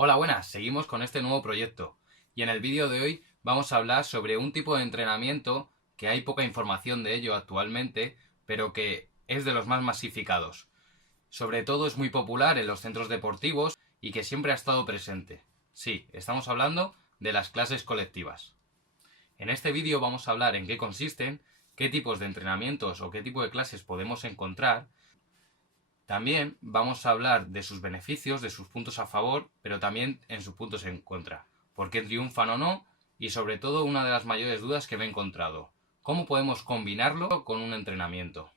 Hola, buenas, seguimos con este nuevo proyecto y en el vídeo de hoy vamos a hablar sobre un tipo de entrenamiento que hay poca información de ello actualmente, pero que es de los más masificados. Sobre todo es muy popular en los centros deportivos y que siempre ha estado presente. Sí, estamos hablando de las clases colectivas. En este vídeo vamos a hablar en qué consisten, qué tipos de entrenamientos o qué tipo de clases podemos encontrar. También vamos a hablar de sus beneficios, de sus puntos a favor, pero también en sus puntos en contra. ¿Por qué triunfan o no? Y sobre todo una de las mayores dudas que me he encontrado. ¿Cómo podemos combinarlo con un entrenamiento?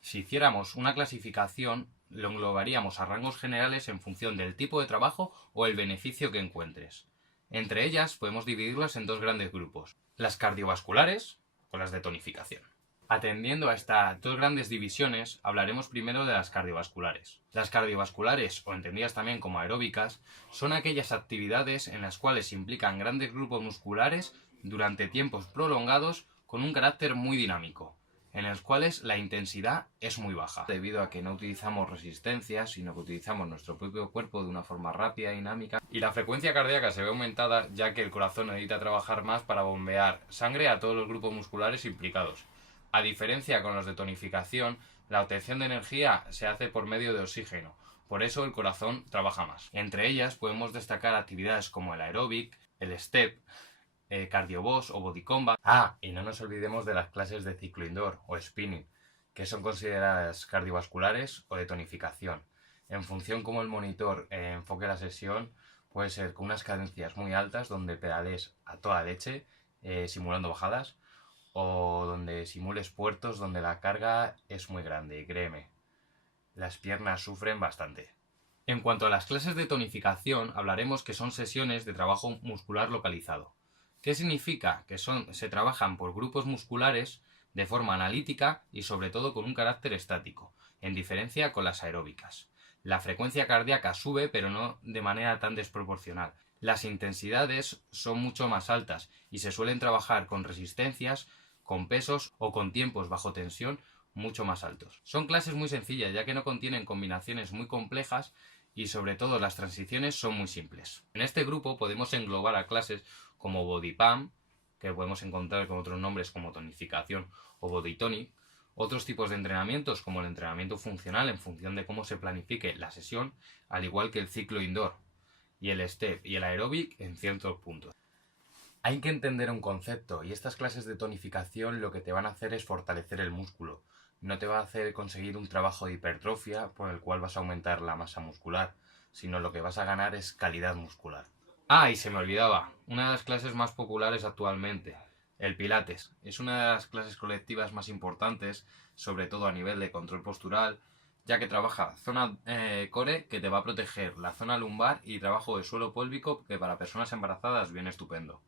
Si hiciéramos una clasificación, lo englobaríamos a rangos generales en función del tipo de trabajo o el beneficio que encuentres. Entre ellas podemos dividirlas en dos grandes grupos, las cardiovasculares o las de tonificación. Atendiendo a estas dos grandes divisiones, hablaremos primero de las cardiovasculares. Las cardiovasculares, o entendidas también como aeróbicas, son aquellas actividades en las cuales se implican grandes grupos musculares durante tiempos prolongados con un carácter muy dinámico, en los cuales la intensidad es muy baja, debido a que no utilizamos resistencia, sino que utilizamos nuestro propio cuerpo de una forma rápida y dinámica, y la frecuencia cardíaca se ve aumentada ya que el corazón necesita trabajar más para bombear sangre a todos los grupos musculares implicados. A diferencia con los de tonificación, la obtención de energía se hace por medio de oxígeno, por eso el corazón trabaja más. Entre ellas podemos destacar actividades como el aeróbic, el step, cardio boss o body combat. Y no nos olvidemos de las clases de ciclo indoor o spinning, que son consideradas cardiovasculares o de tonificación. En función como el monitor enfoque la sesión, puede ser con unas cadencias muy altas donde pedales a toda leche, simulando bajadas, o donde simules puertos donde la carga es muy grande, y créeme, las piernas sufren bastante. En cuanto a las clases de tonificación, hablaremos que son sesiones de trabajo muscular localizado. ¿Qué significa? Que se trabajan por grupos musculares de forma analítica y sobre todo con un carácter estático, en diferencia con las aeróbicas. La frecuencia cardíaca sube, pero no de manera tan desproporcional. Las intensidades son mucho más altas y se suelen trabajar con resistencias, con pesos o con tiempos bajo tensión mucho más altos. Son clases muy sencillas, ya que no contienen combinaciones muy complejas y sobre todo las transiciones son muy simples. En este grupo podemos englobar a clases como body pump, que podemos encontrar con otros nombres como tonificación o body tonic, otros tipos de entrenamientos como el entrenamiento funcional en función de cómo se planifique la sesión, al igual que el ciclo indoor, y el step y el aeróbic en ciertos puntos. Hay que entender un concepto, y estas clases de tonificación lo que te van a hacer es fortalecer el músculo. No te va a hacer conseguir un trabajo de hipertrofia por el cual vas a aumentar la masa muscular, sino lo que vas a ganar es calidad muscular. Y se me olvidaba, una de las clases más populares actualmente, el Pilates. Es una de las clases colectivas más importantes, sobre todo a nivel de control postural, ya que trabaja zona core, que te va a proteger la zona lumbar, y trabajo de suelo pélvico, que para personas embarazadas viene estupendo.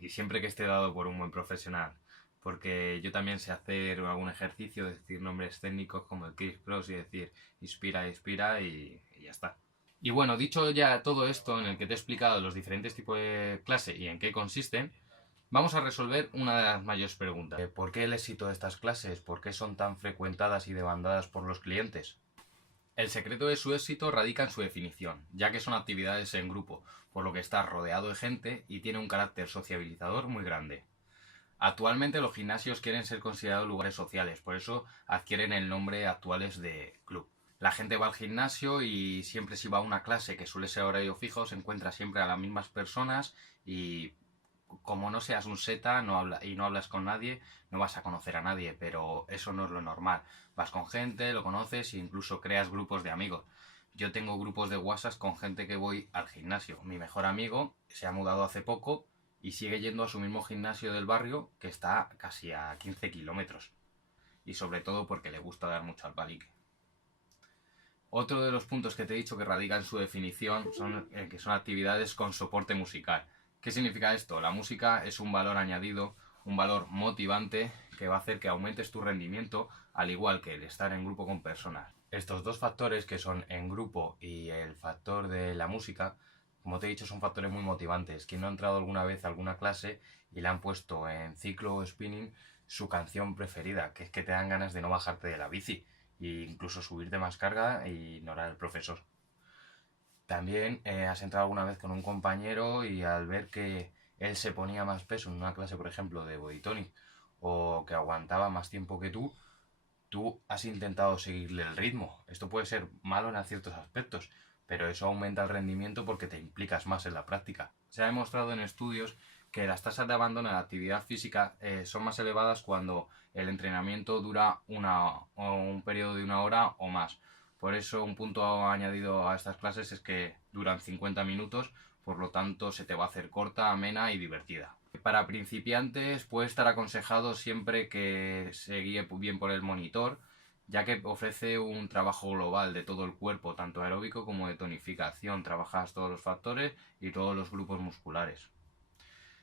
Y siempre que esté dado por un buen profesional, porque yo también sé hacer algún ejercicio, decir nombres técnicos como el criss cross y decir inspira, expira y ya está. Y bueno, dicho ya todo esto en el que te he explicado los diferentes tipos de clase y en qué consisten, vamos a resolver una de las mayores preguntas. ¿Por qué el éxito de estas clases? ¿Por qué son tan frecuentadas y demandadas por los clientes? El secreto de su éxito radica en su definición, ya que son actividades en grupo, por lo que está rodeado de gente y tiene un carácter sociabilizador muy grande. Actualmente los gimnasios quieren ser considerados lugares sociales, por eso adquieren el nombre actuales de club. La gente va al gimnasio y siempre si va a una clase que suele ser horario fijo, se encuentra siempre a las mismas personas y como no seas un seta y no hablas con nadie, no vas a conocer a nadie, pero eso no es lo normal. Vas con gente, lo conoces e incluso creas grupos de amigos. Yo tengo grupos de WhatsApp con gente que voy al gimnasio. Mi mejor amigo se ha mudado hace poco y sigue yendo a su mismo gimnasio del barrio, que está casi a 15 kilómetros. Y sobre todo porque le gusta dar mucho al palique. Otro de los puntos que te he dicho que radica en su definición son que son actividades con soporte musical. ¿Qué significa esto? La música es un valor añadido, un valor motivante que va a hacer que aumentes tu rendimiento, al igual que el estar en grupo con personas. Estos dos factores, que son en grupo y el factor de la música, como te he dicho, son factores muy motivantes. Quien no ha entrado alguna vez a alguna clase y le han puesto en ciclo o spinning su canción preferida, que es que te dan ganas de no bajarte de la bici e incluso subirte más carga e ignorar al profesor. También has entrado alguna vez con un compañero y al ver que él se ponía más peso en una clase, por ejemplo, de body tonic, o que aguantaba más tiempo que tú has intentado seguirle el ritmo. Esto puede ser malo en ciertos aspectos, pero eso aumenta el rendimiento porque te implicas más en la práctica. Se ha demostrado en estudios que las tasas de abandono de la actividad física son más elevadas cuando el entrenamiento dura un periodo de 1 hora o más. Por eso un punto añadido a estas clases es que duran 50 minutos, por lo tanto se te va a hacer corta, amena y divertida. Para principiantes puede estar aconsejado siempre que se guíe bien por el monitor, ya que ofrece un trabajo global de todo el cuerpo, tanto aeróbico como de tonificación. Trabajas todos los factores y todos los grupos musculares.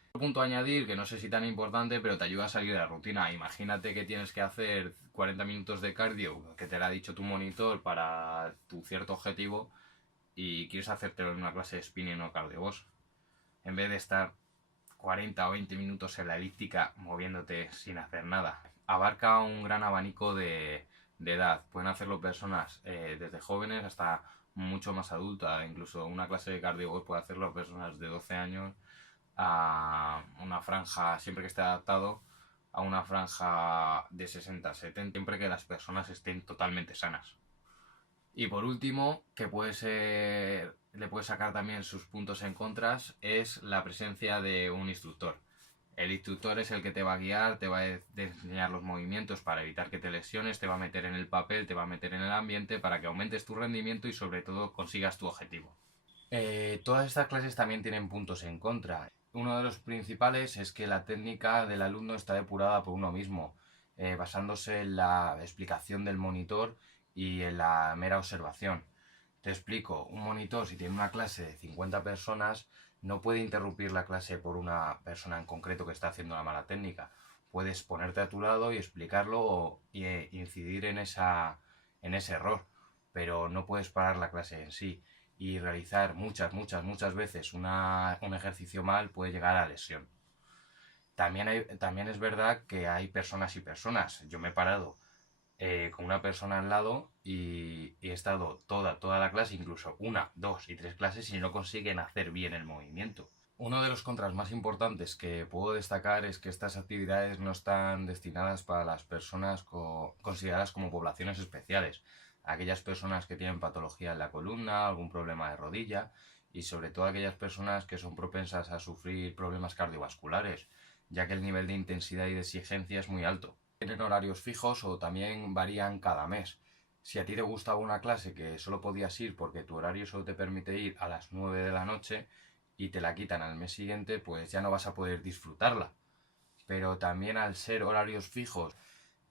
Otro punto a añadir, que no sé si tan importante, pero te ayuda a salir de la rutina. Imagínate que tienes que hacer 40 minutos de cardio, que te lo ha dicho tu monitor para tu cierto objetivo, y quieres hacértelo en una clase de spinning o cardio box. En vez de estar 40 o 20 minutos en la elíptica moviéndote sin hacer nada. Abarca un gran abanico de edad. Pueden hacerlo personas desde jóvenes hasta mucho más adultas. Incluso una clase de cardio puede hacerlo personas de 12 años a una franja, siempre que esté adaptado, a una franja de 60, 70, siempre que las personas estén totalmente sanas. Y por último, que le puede sacar también sus puntos en contras, es la presencia de un instructor. El instructor es el que te va a guiar, te va a enseñar los movimientos para evitar que te lesiones, te va a meter en el papel, te va a meter en el ambiente para que aumentes tu rendimiento y sobre todo consigas tu objetivo. Todas estas clases también tienen puntos en contra. Uno de los principales es que la técnica del alumno está depurada por uno mismo, basándose en la explicación del monitor y en la mera observación. Te explico, un monitor, si tiene una clase de 50 personas, no puede interrumpir la clase por una persona en concreto que está haciendo una mala técnica. Puedes ponerte a tu lado y explicarlo e incidir en ese error, pero no puedes parar la clase en sí. Y realizar muchas veces un ejercicio mal puede llegar a lesión. También es verdad que hay personas y personas. Yo me he parado con una persona al lado y he estado toda la clase, incluso 1, 2 y 3 clases, y no consiguen hacer bien el movimiento. Uno de los contras más importantes que puedo destacar es que estas actividades no están destinadas para las personas consideradas como poblaciones especiales. Aquellas personas que tienen patología en la columna, algún problema de rodilla y sobre todo aquellas personas que son propensas a sufrir problemas cardiovasculares, ya que el nivel de intensidad y de exigencia es muy alto. Tienen horarios fijos o también varían cada mes. Si a ti te gustaba una clase que solo podías ir porque tu horario solo te permite ir a las 9 de la noche y te la quitan al mes siguiente, pues ya no vas a poder disfrutarla. Pero también al ser horarios fijos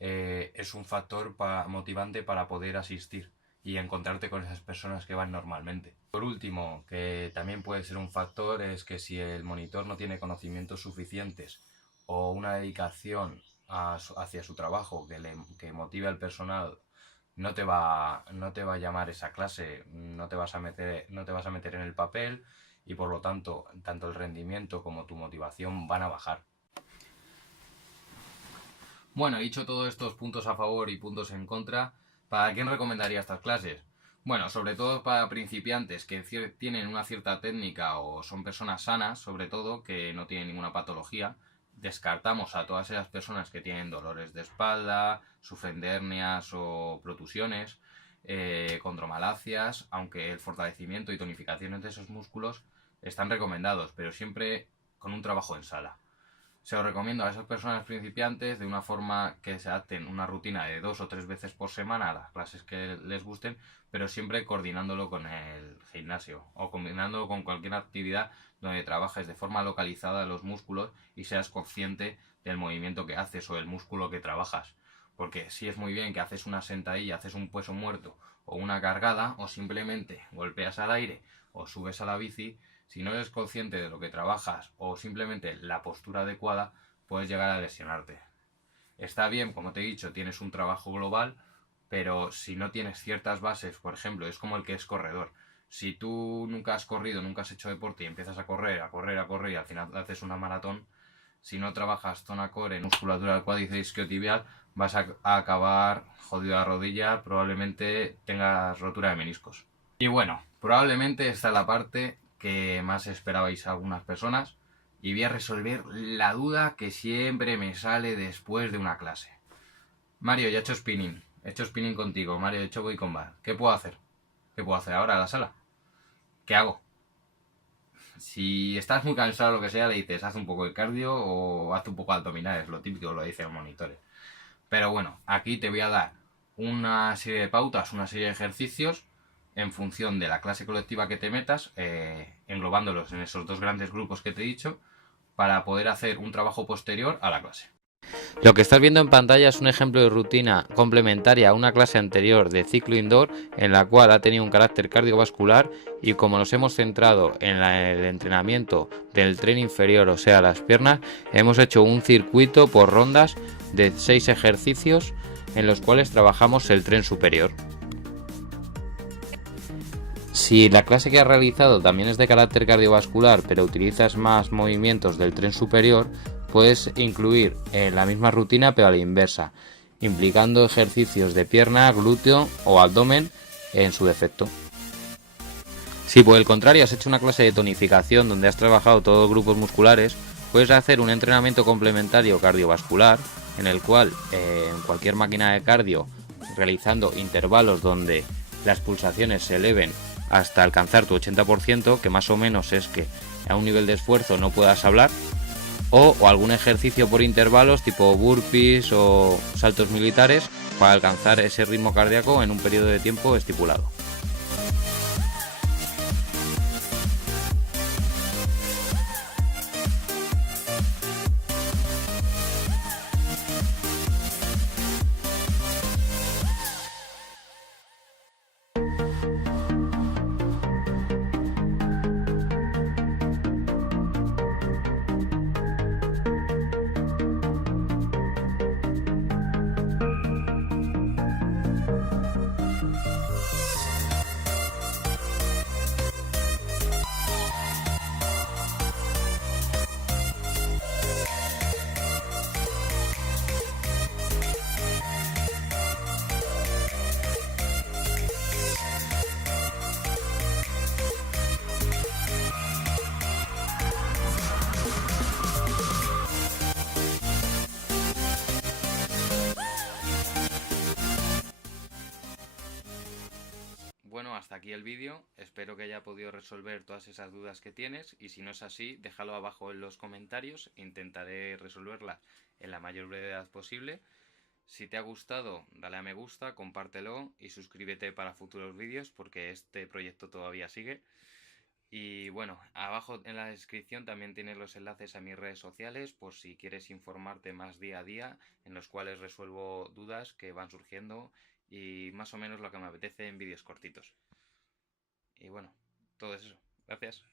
es un factor motivante para poder asistir y encontrarte con esas personas que van normalmente. Por último, que también puede ser un factor, es que si el monitor no tiene conocimientos suficientes o una dedicación hacia su trabajo que motive al personal, no te va a llamar esa clase, no te vas a meter en el papel y por lo tanto el rendimiento como tu motivación van a bajar. Bueno, dicho todos estos puntos a favor y puntos en contra, ¿para quién recomendaría estas clases? Bueno, sobre todo para principiantes que tienen una cierta técnica o son personas sanas, sobre todo, que no tienen ninguna patología. Descartamos a todas esas personas que tienen dolores de espalda, sufren de hernias o protusiones, condromalacias, aunque el fortalecimiento y tonificación de esos músculos están recomendados, pero siempre con un trabajo en sala. Se lo recomiendo a esas personas principiantes de una forma que se adapten una rutina de 2 o 3 veces por semana a las clases que les gusten, pero siempre coordinándolo con el gimnasio o combinándolo con cualquier actividad donde trabajes de forma localizada los músculos y seas consciente del movimiento que haces o del músculo que trabajas. Porque sí es muy bien que haces una sentadilla, haces un peso muerto o una cargada o simplemente golpeas al aire o subes a la bici. Si no eres consciente de lo que trabajas o simplemente la postura adecuada, puedes llegar a lesionarte. Está bien, como te he dicho, tienes un trabajo global, pero si no tienes ciertas bases, por ejemplo, es como el que es corredor. Si tú nunca has corrido, nunca has hecho deporte y empiezas a correr y al final haces una maratón, si no trabajas zona core, musculatura del cuádriceps isquiotibial, vas a acabar jodido la rodilla, probablemente tengas rotura de meniscos. Y bueno, probablemente esta es la parte que más esperabais algunas personas y voy a resolver la duda que siempre me sale después de una clase. Mario, ya he hecho spinning contigo, Mario, he hecho voy con bar. ¿Qué puedo hacer? ¿Qué puedo hacer ahora a la sala? ¿Qué hago? Si estás muy cansado o lo que sea, le dices, haz un poco de cardio o haz un poco de abdominales, lo típico lo dicen los monitores. Pero bueno, aquí te voy a dar una serie de pautas, una serie de ejercicios en función de la clase colectiva que te metas, englobándolos en esos dos grandes grupos que te he dicho, para poder hacer un trabajo posterior a la clase. Lo que estás viendo en pantalla es un ejemplo de rutina complementaria a una clase anterior de ciclo indoor en la cual ha tenido un carácter cardiovascular y como nos hemos centrado en el entrenamiento del tren inferior, o sea las piernas, hemos hecho un circuito por rondas de 6 ejercicios en los cuales trabajamos el tren superior. Si la clase que has realizado también es de carácter cardiovascular, pero utilizas más movimientos del tren superior, puedes incluir la misma rutina pero a la inversa, implicando ejercicios de pierna, glúteo o abdomen en su defecto. Si por el contrario has hecho una clase de tonificación donde has trabajado todos los grupos musculares, puedes hacer un entrenamiento complementario cardiovascular en el cual en cualquier máquina de cardio, realizando intervalos donde las pulsaciones se eleven hasta alcanzar tu 80%, que más o menos es que a un nivel de esfuerzo no puedas hablar, o algún ejercicio por intervalos tipo burpees o saltos militares para alcanzar ese ritmo cardíaco en un periodo de tiempo estipulado. Bueno, hasta aquí el vídeo, espero que haya podido resolver todas esas dudas que tienes y si no es así, déjalo abajo en los comentarios, intentaré resolverlas en la mayor brevedad posible. Si te ha gustado, dale a me gusta, compártelo y suscríbete para futuros vídeos porque este proyecto todavía sigue. Y bueno, abajo en la descripción también tienes los enlaces a mis redes sociales por si quieres informarte más día a día, en los cuales resuelvo dudas que van surgiendo y más o menos lo que me apetece en vídeos cortitos. Y bueno, todo eso. Gracias.